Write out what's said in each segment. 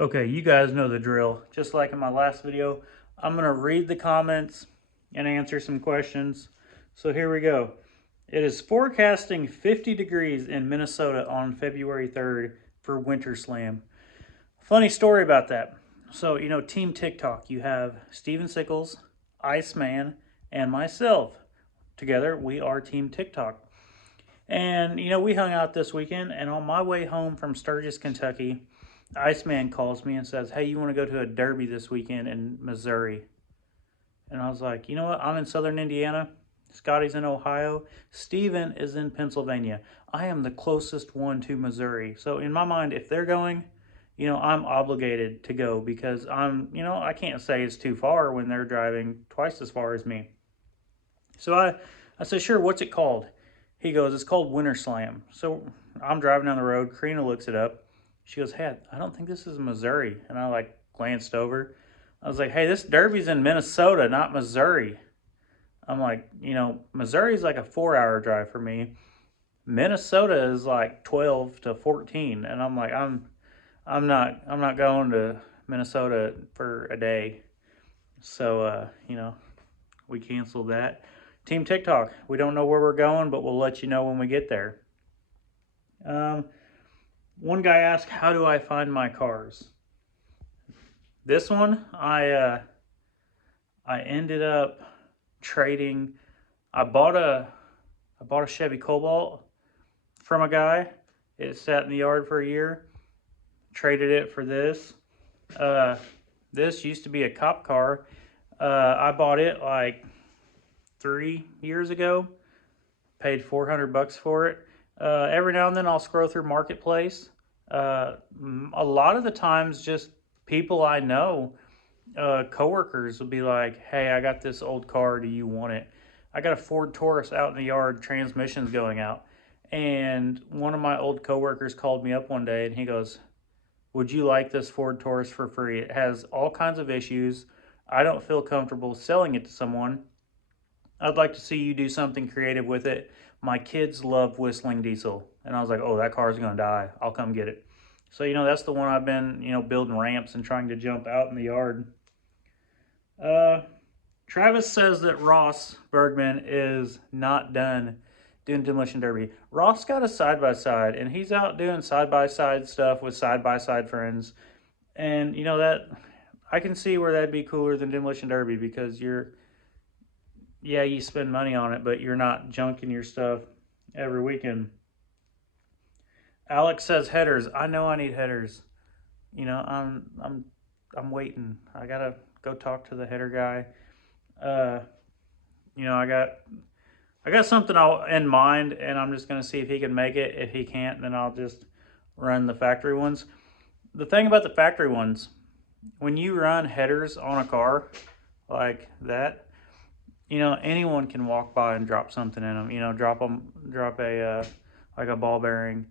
Okay, you guys know the drill. Just like in my last video, I'm going to read the comments and answer some questions. So here we go. It is forecasting 50 degrees in Minnesota on February 3rd for Winter Slam. Funny story about that. So, Team TikTok, you have Steven Sickles, Iceman, and myself. Together, we are Team TikTok. And, we hung out this weekend, and on my way home from Sturgis, Kentucky, Iceman calls me and says, "Hey, you want to go to a derby this weekend in Missouri?" And I was like, "You know what? I'm in southern Indiana. Scotty's in Ohio. Steven is in Pennsylvania. I am the closest one to Missouri. So in my mind, if they're going, I'm obligated to go because I can't say it's too far when they're driving twice as far as me." So I said, "Sure, what's it called?" He goes, "It's called Winter Slam." So I'm driving down the road. Karina looks it up. She goes, "Hey, I don't think this is Missouri." And I glanced over. I was like, "Hey, this derby's in Minnesota, not Missouri." I'm like, Missouri's like a 4 hour drive for me. Minnesota is like 12 to 14. And I'm like, I'm not going to Minnesota for a day. So we canceled that. Team TikTok, we don't know where we're going, but we'll let you know when we get there. One guy asked, "How do I find my cars?" This one, I ended up trading. I bought a Chevy Cobalt from a guy. It sat in the yard for a year. Traded it for this. This used to be a cop car. I bought it like 3 years ago. Paid $400 for it. Every now and then I'll scroll through Marketplace. A lot of the times, just people I know, coworkers will be like, "Hey, I got this old car. Do you want it?" I got a Ford Taurus out in the yard, transmission's going out. And one of my old coworkers called me up one day and he goes, "Would you like this Ford Taurus for free? It has all kinds of issues. I don't feel comfortable selling it to someone. I'd like to see you do something creative with it. My kids love whistling diesel." And I was like, "Oh, that car's going to die. I'll come get it." So, that's the one I've been, building ramps and trying to jump out in the yard. Travis says that Ross Bergman is not done doing Demolition Derby. Ross got a side-by-side, and he's out doing side-by-side stuff with side-by-side friends. And, that I can see where that'd be cooler than Demolition Derby because you spend money on it, but you're not junking your stuff every weekend. Alex says headers. I know I need headers. I'm waiting. I gotta go talk to the header guy. I got something in mind, and I'm just gonna see if he can make it. If he can't, then I'll just run the factory ones. The thing about the factory ones, when you run headers on a car like that, anyone can walk by and drop something in them. Drop a like a ball bearing,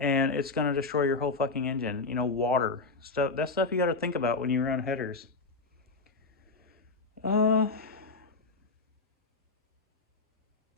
and it's gonna destroy your whole fucking engine. Water stuff. That stuff you got to think about when you run headers.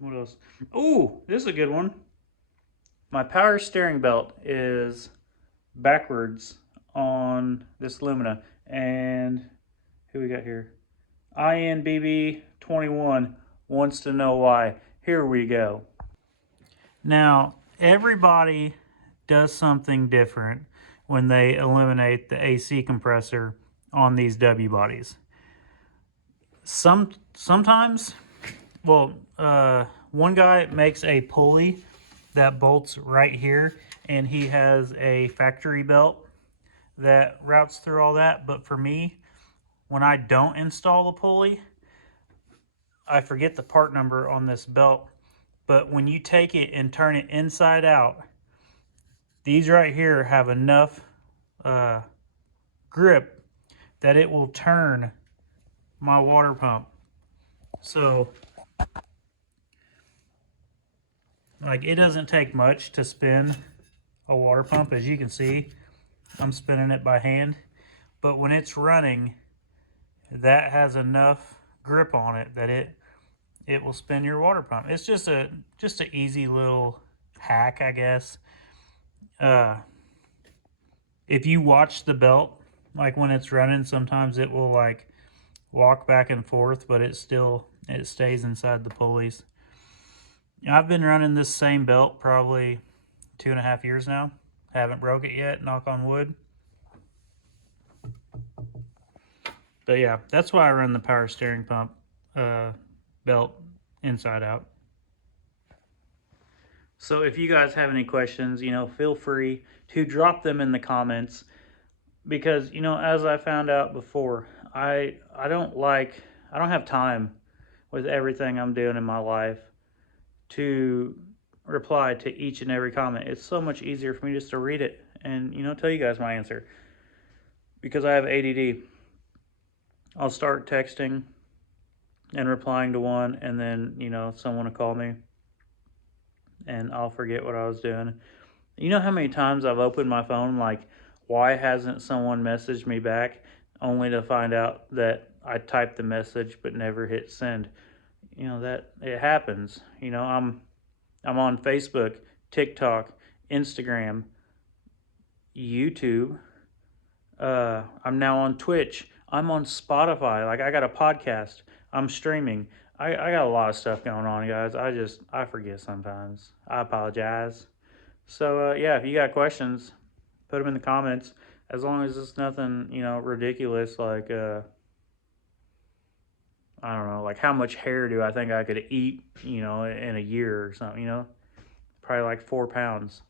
What else? Oh, this is a good one. My power steering belt is backwards on this Lumina, and who we got here? INBB21 wants to know why. Here we go. Now, everybody does something different when they eliminate the AC compressor on these W bodies. Sometimes, one guy makes a pulley that bolts right here, and he has a factory belt that routes through all that. But for me, when I don't install the pulley, I forget the part number on this belt, but when you take it and turn it inside out, these right here have enough grip that it will turn my water pump. So, it doesn't take much to spin a water pump. As you can see, I'm spinning it by hand. But when it's running, that has enough grip on it that it will spin your water pump. It's just an easy little hack, I guess. If you watch the belt like when it's running, sometimes it will like walk back and forth, but it stays inside the pulleys. I've been running this same belt probably 2.5 years now. Haven't broke it yet, knock on wood. But yeah, that's why I run the power steering pump belt inside out. So if you guys have any questions, feel free to drop them in the comments, because, as I found out before, I don't have time with everything I'm doing in my life to reply to each and every comment. It's so much easier for me just to read it and, tell you guys my answer, because I have ADD. I'll start texting and replying to one, and then, someone will call me and I'll forget what I was doing. You know how many times I've opened my phone, like, why hasn't someone messaged me back, only to find out that I typed the message but never hit send. That it happens. I'm on Facebook, TikTok, Instagram, YouTube. I'm now on Twitch. I'm on Spotify. Like, I got a podcast. I'm streaming. I got a lot of stuff going on, guys. I forget sometimes. I apologize. So, yeah, if you got questions, put them in the comments. As long as it's nothing, ridiculous, like, I don't know, like how much hair do I think I could eat, in a year or something, Probably like 4 pounds.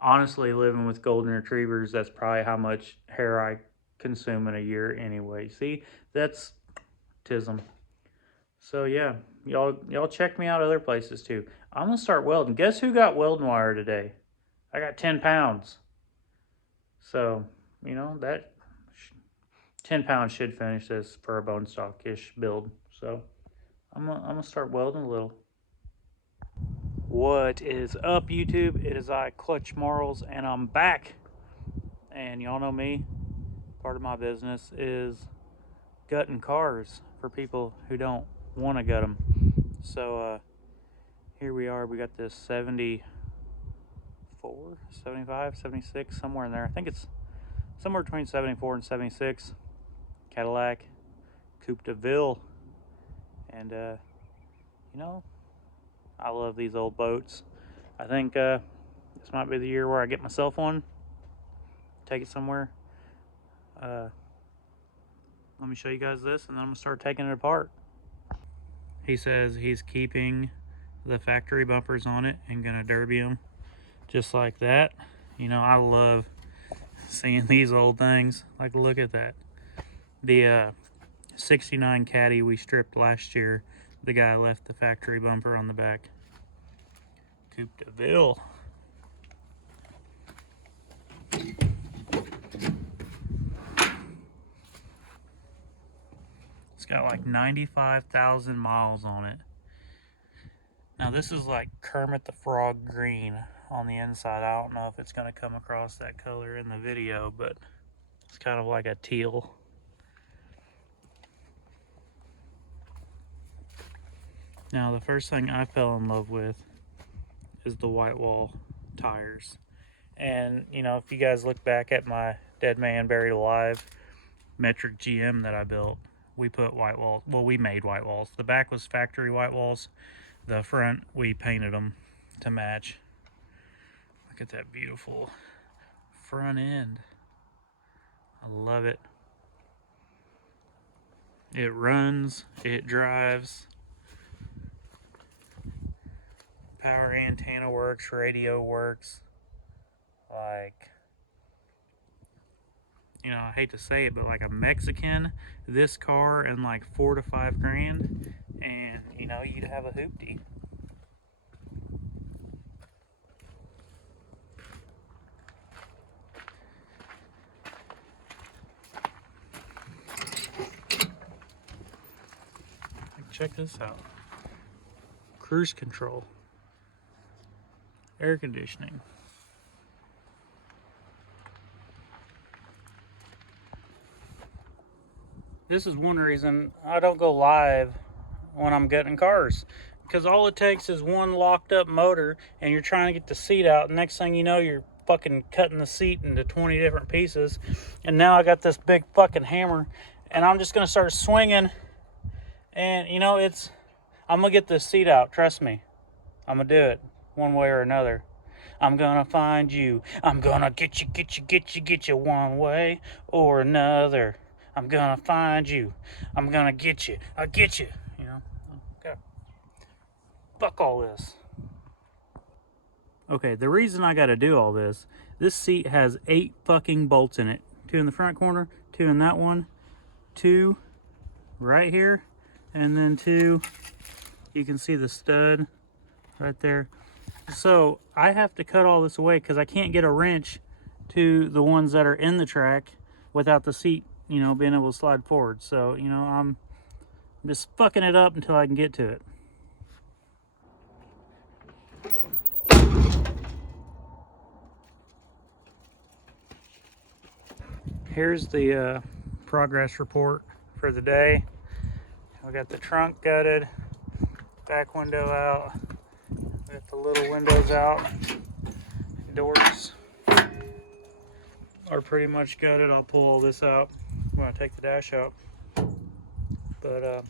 Honestly, living with golden retrievers, that's probably how much hair I consume in a year anyway. See, that's tism. So yeah, y'all check me out other places too. I'm gonna start welding. Guess who got welding wire today? I got 10 pounds. So, that 10 pounds should finish this for a bone stock-ish build. So I'm gonna start welding a little. What is up, YouTube? It is I, Clutch Marles, and I'm back. And y'all know me. Part of my business is gutting cars for people who don't want to gut them. So here we are. We got this 74, 75, 76, somewhere in there. I think it's somewhere between 74 and 76. Cadillac Coup deville. And I love these old boats. I think this might be the year where I get myself one, take it somewhere. Let me show you guys this, and then I'm gonna start taking it apart. He says he's keeping the factory bumpers on it and gonna derby them just like that. I love seeing these old things. Like, look at that. The 69 Caddy we stripped last year, the guy left the factory bumper on the back. Coup deville. It's got like 95,000 miles on it. Now this is like Kermit the Frog green on the inside. I don't know if it's going to come across that color in the video, but it's kind of like a teal. Now the first thing I fell in love with is the white wall tires. And if you guys look back at my Dead Man Buried Alive metric GM that I built, we put white walls. Well, we made white walls. The back was factory white walls. The front, we painted them to match. Look at that beautiful front end. I love it. It runs, it drives. Power antenna works, radio works. Like, I hate to say it, but like a Mexican, this car in like $4 to $5 grand, and you'd have a hoopty. Check this out. Cruise control. Air conditioning. This is one reason I don't go live when I'm gutting cars, because all it takes is one locked up motor and you're trying to get the seat out. Next thing you know, you're fucking cutting the seat into 20 different pieces. And now I got this big fucking hammer, and I'm just going to start swinging. And, you know, I'm going to get this seat out. Trust me. I'm going to do it one way or another. I'm going to find you. I'm going to get you one way or another. I'm going to find you. I'm going to get you. I'll get you. You know, okay. Fuck all this. Okay, the reason I got to do all this seat has 8 fucking bolts in it. 2 in the front corner, 2 in that one, 2 right here, and then 2, you can see the stud right there. So I have to cut all this away because I can't get a wrench to the ones that are in the track without the seat, you know, being able to slide forward. So, you know, I'm just fucking it up until I can get to it. Here's the progress report for the day. We got the trunk gutted, back window out, we got the little windows out, doors are pretty much gutted. I'll pull all this out when I take the dash out. But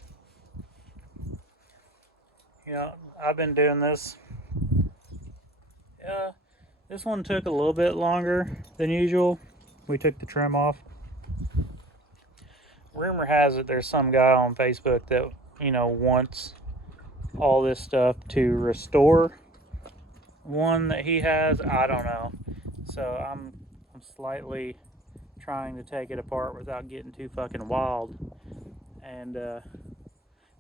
you know, I've been doing this. This one took a little bit longer than usual. We took the trim off. Rumor has it there's some guy on Facebook that, you know, wants all this stuff to restore one that he has. I don't know. So I'm slightly trying to take it apart without getting too fucking wild. And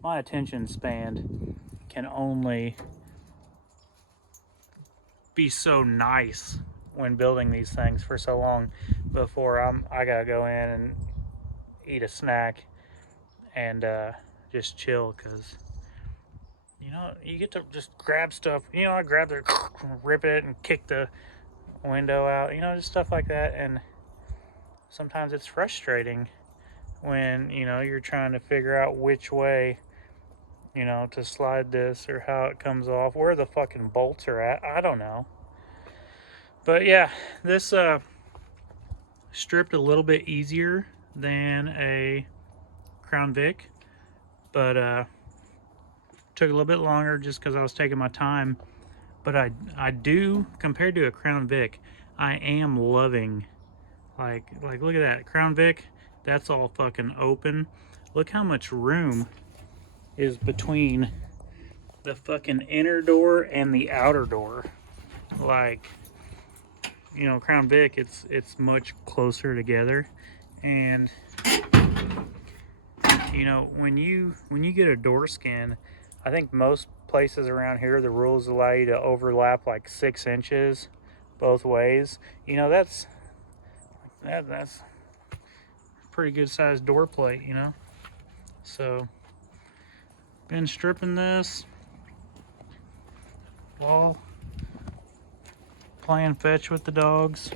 my attention span can only be so nice when building these things for so long before I gotta go in and eat a snack and just chill, because you know, you get to just grab stuff. You know, I grab it, rip it, and kick the window out. You know, just stuff like that. And sometimes it's frustrating when, you know, you're trying to figure out which way, you know, to slide this or how it comes off, where the fucking bolts are at. I don't know. But yeah, this stripped a little bit easier than a Crown Vic, but took a little bit longer just because I was taking my time. But I do, compared to a Crown Vic, I am loving, like look at that Crown Vic, that's all fucking open. Look how much room is between the fucking inner door and the outer door. Like, you know, Crown Vic, it's much closer together. And you know, when you get a door skin, I think most places around here, the rules allow you to overlap like 6 inches both ways. You know, that's pretty good sized door plate, you know. So been stripping this while playing fetch with the dogs.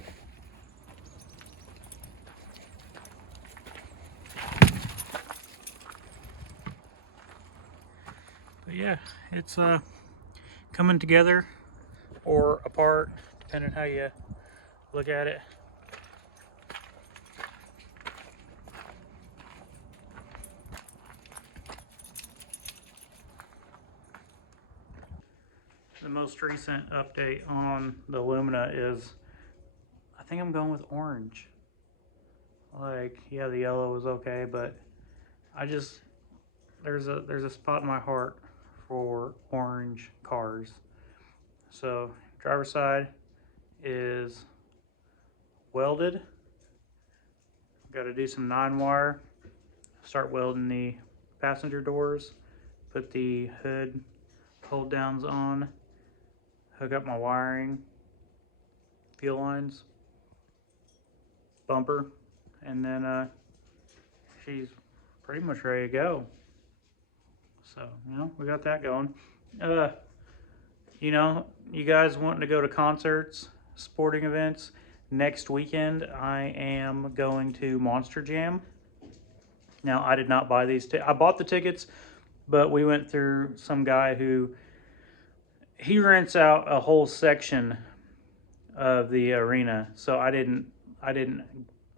But yeah, it's coming together or apart, depending how you look at it. The most recent update on the Lumina is, I think I'm going with orange. Like, yeah, the yellow was okay, but there's a spot in my heart for orange cars. So driver's side is welded. Got to do some 9-wire. Start welding the passenger doors. Put the hood hold downs on. Hook up my wiring, fuel lines, bumper, and then she's pretty much ready to go. So, you know, we got that going. You know, you guys wanting to go to concerts, sporting events, next weekend I am going to Monster Jam. Now, I did not buy these. I bought the tickets, but we went through some guy who, he rents out a whole section of the arena, so I didn't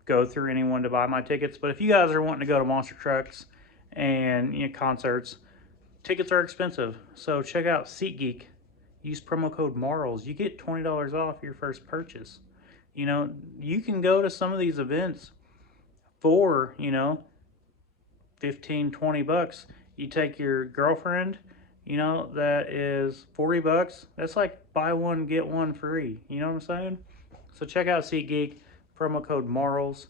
go through anyone to buy my tickets. But if you guys are wanting to go to monster trucks and concerts, tickets are expensive. So check out SeatGeek. Use promo code Marles. You get $20 off your first purchase. You can go to some of these events for 15, 20 bucks. You take your girlfriend, that is 40 bucks. That's like buy one, get one free. You know what I'm saying? So check out SeatGeek, promo code Marles.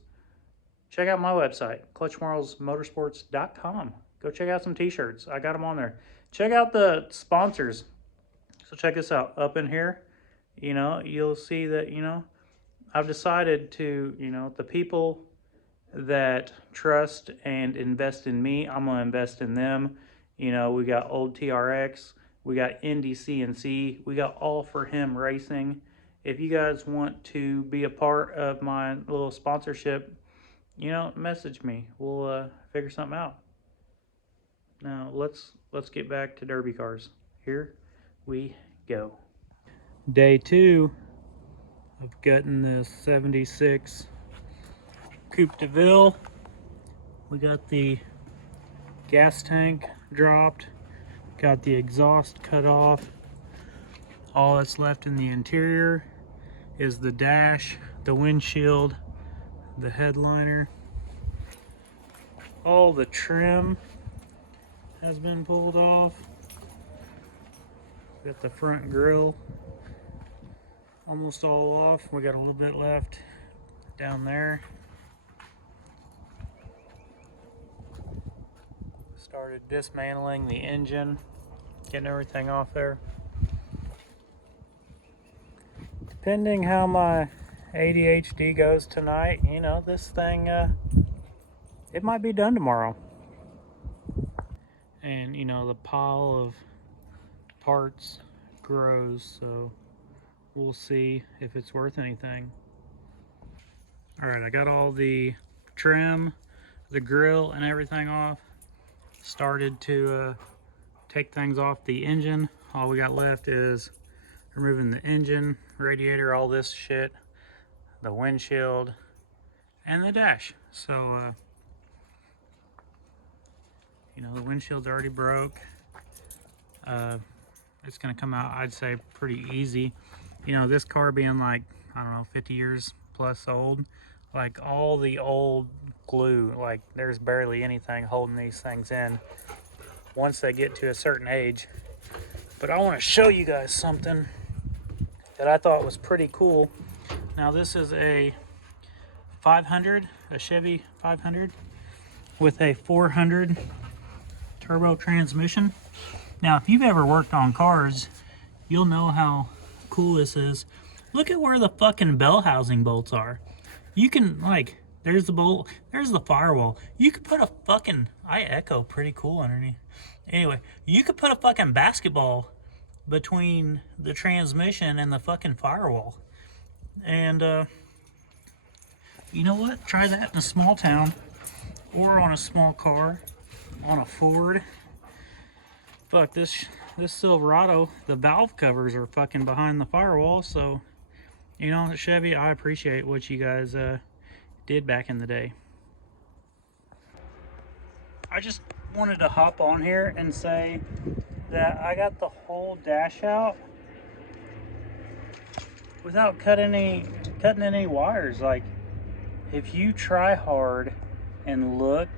Check out my website, clutchmarlesmotorsports.com. Go check out some t-shirts. I got them on there. Check out the sponsors. So check this out. Up in here, you'll see that, I've decided to, the people that trust and invest in me, I'm going to invest in them. We got Old TRX, we got NDCNC, we got All For Him Racing. If you guys want to be a part of my little sponsorship, message me. We'll figure something out. Now let's get back to derby cars. Here we go. Day 2 of gutting this 76 Coupe DeVille. We got the gas tank dropped, got the exhaust cut off. All that's left in the interior is the dash, the windshield, the headliner. All the trim has been pulled off. Got the front grille almost all off. We got a little bit left down there. Started dismantling the engine, getting everything off there. Depending how my ADHD goes tonight, this thing, it might be done tomorrow. And, the pile of parts grows, so we'll see if it's worth anything. Alright, I got all the trim, the grill, and everything off. Started to take things off the engine. All we got left is removing the engine, radiator, all this shit, the windshield, and the dash. So, the windshield's already broke. It's gonna come out, I'd say, pretty easy. This car being like, I don't know, 50 years plus old, like all the old glue, like there's barely anything holding these things in once they get to a certain age. But I want to show you guys something that I thought was pretty cool. Now this is a 500, a Chevy 500 with a 400 turbo transmission. Now if you've ever worked on cars, you'll know how cool this is. Look at where the fucking bell housing bolts are. You can, like, there's the bolt, there's the firewall. You could put a fucking, I echo pretty cool underneath. Anyway, you could put a fucking basketball between the transmission and the fucking firewall. And, you know what? Try that in a small town or on a small car, on a Ford. Fuck, this Silverado, the valve covers are fucking behind the firewall, so, Chevy, I appreciate what you guys did back in the day. I just wanted to hop on here and say that I got the whole dash out without cutting any wires. Like, if you try hard and look,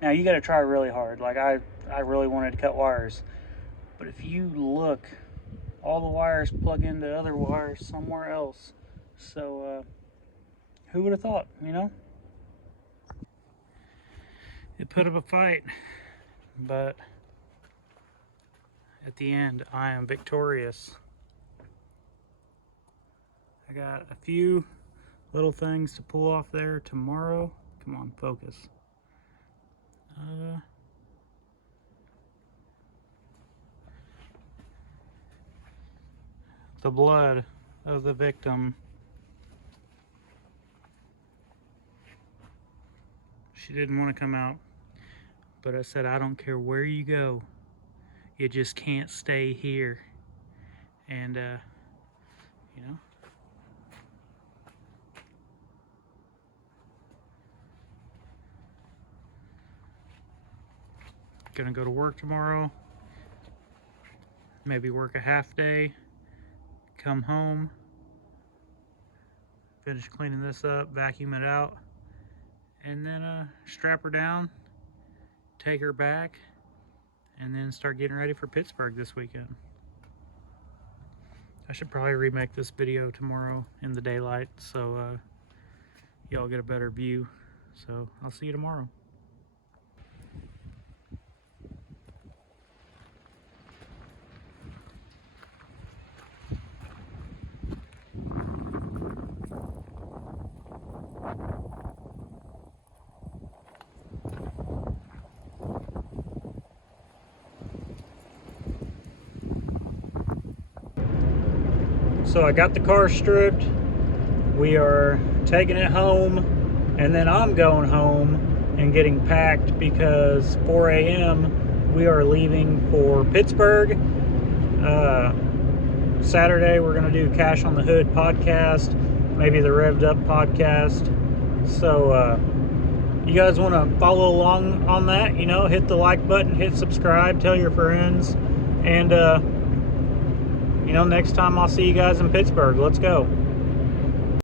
now you got to try really hard. Like I really wanted to cut wires, but if you look, all the wires plug into other wires somewhere else. So who would have thought, It put up a fight, but at the end, I am victorious. I got a few little things to pull off there tomorrow. Come on, focus. The blood of the victim. She didn't want to come out, but I said, I don't care where you go, you just can't stay here. And Gonna go to work tomorrow, maybe work a half day, come home, finish cleaning this up, vacuum it out, and then strap her down, take her back, and then start getting ready for Pittsburgh this weekend. I should probably remake this video tomorrow in the daylight so y'all get a better view. So I'll see you tomorrow. So I got the car stripped. We are taking it home, and then I'm going home and getting packed because 4 a.m. we are leaving for Pittsburgh. Saturday we're gonna do Cash on the Hood podcast, maybe the Revved Up podcast. So you guys want to follow along on that, you know, hit the like button, hit subscribe, tell your friends, and you know, next time I'll see you guys in Pittsburgh. Let's go.